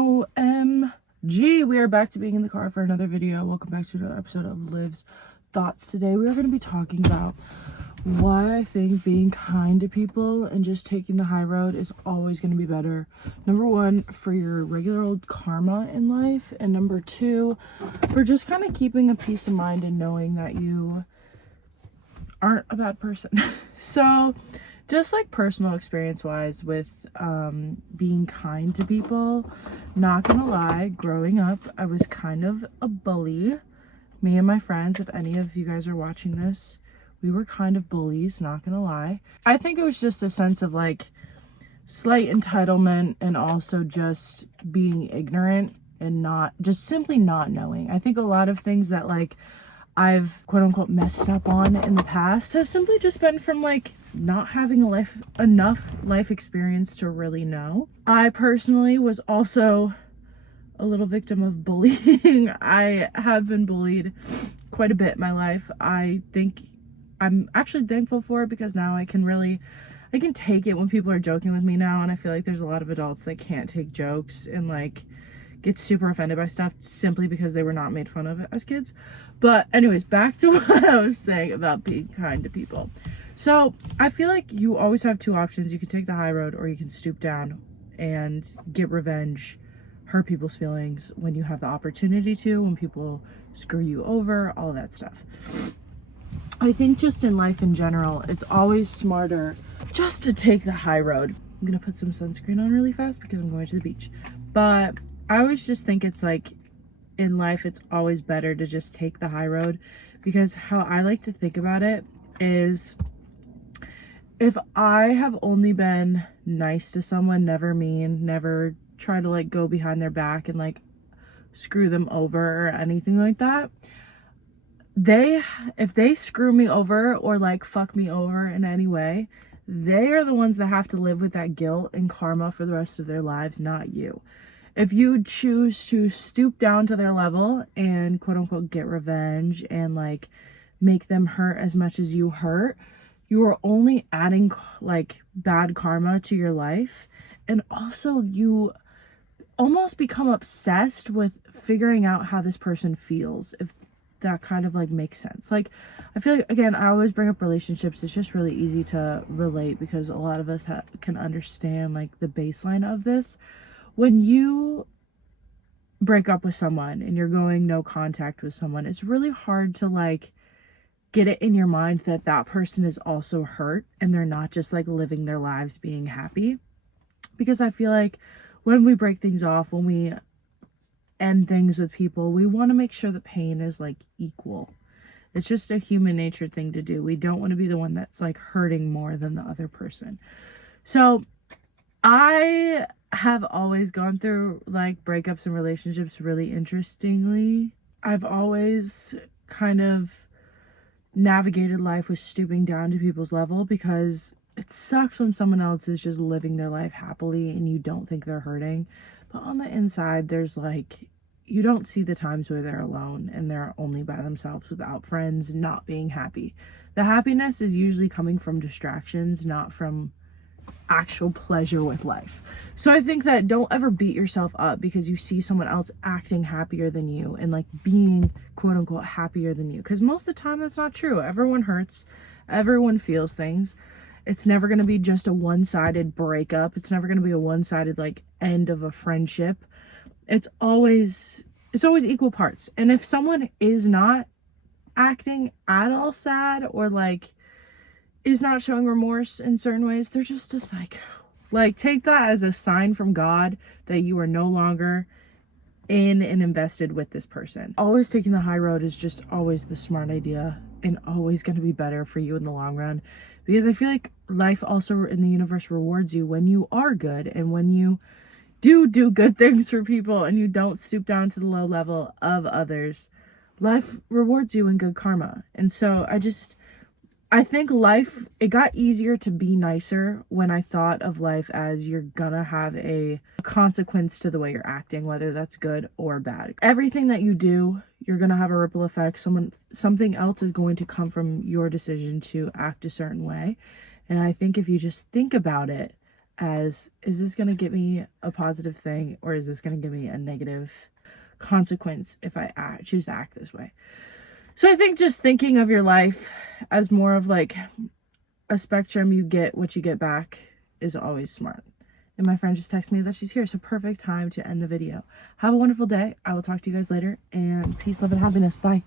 OMG, we are back to being in the car for another video. Welcome back to another episode of Liv's Thoughts. Today we are going to be talking about why I think being kind to people and just taking the high road is always going to be better. Number one, for your regular old karma in life, and number two, for just kind of keeping a peace of mind and knowing that you aren't a bad person. So just like personal experience wise with being kind to people, not gonna lie, growing up I was kind of a bully. Me and my friends, if any of you guys are watching this, we were kind of bullies, not gonna lie. I think it was just a sense of like slight entitlement and also just being ignorant and not just simply not knowing. I think a lot of things that like I've quote unquote messed up on in the past has simply just been from like not having enough life experience to really know. I personally was also a little victim of bullying. I have been bullied quite a bit in my life. I think I'm actually thankful for it because now I can take it when people are joking with me now, and I feel like there's a lot of adults that can't take jokes and like get super offended by stuff simply because they were not made fun of as kids. But anyways, back to what I was saying about being kind to people. So I feel like you always have two options. You can take the high road or you can stoop down and get revenge, hurt people's feelings when you have the opportunity to, when people screw you over, all that stuff. I think just in life in general, it's always smarter just to take the high road. I'm gonna put some sunscreen on really fast because I'm going to the beach. But I always just think it's like in life, it's always better to just take the high road, because how I like to think about it is if I have only been nice to someone, never mean, never try to like go behind their back and like screw them over or anything like that, if they screw me over or like fuck me over in any way, they are the ones that have to live with that guilt and karma for the rest of their lives, not you. If you choose to stoop down to their level and quote unquote get revenge and like make them hurt as much as you hurt, you are only adding like bad karma to your life. And also you almost become obsessed with figuring out how this person feels, if that kind of like makes sense. Like I feel like, again, I always bring up relationships. It's just really easy to relate because a lot of us can understand like the baseline of this. When you break up with someone and you're going no contact with someone, it's really hard to like get it in your mind that that person is also hurt and they're not just like living their lives being happy. Because I feel like when we break things off, when we end things with people, we want to make sure the pain is like equal. It's just a human nature thing to do. We don't want to be the one that's like hurting more than the other person. So I have always gone through like breakups and relationships really interestingly. I've always kind of navigated life with stooping down to people's level, because it sucks when someone else is just living their life happily and you don't think they're hurting. But on the inside, there's like, you don't see the times where they're alone and they're only by themselves without friends, not being happy. The happiness is usually coming from distractions, not from actual pleasure with life. So I think that don't ever beat yourself up because you see someone else acting happier than you and like being quote unquote happier than you, because most of the time that's not true. Everyone hurts, everyone feels things. It's never going to be just a one-sided breakup. It's never going to be a one-sided like end of a friendship. It's always equal parts. And if someone is not acting at all sad or like is not showing remorse in certain ways, they're just a psycho. Like take that as a sign from God that you are no longer in and invested with this person. Always taking the high road is just always the smart idea and always going to be better for you in the long run, because I feel like life also in the universe rewards you when you are good and when you do good things for people and you don't stoop down to the low level of others. Life rewards you in good karma. And so I think life, it got easier to be nicer when I thought of life as you're gonna have a consequence to the way you're acting, whether that's good or bad. Everything that you do, you're gonna have a ripple effect. Something else is going to come from your decision to act a certain way. And I think if you just think about it as, is this going to get me a positive thing, or is this going to give me a negative consequence if I choose to act this way? So I think just thinking of your life as more of like a spectrum, you get what you get back, is always smart. And my friend just texted me that she's here, so perfect time to end the video. Have a wonderful day. I will talk to you guys later, and peace, love, and happiness. Bye.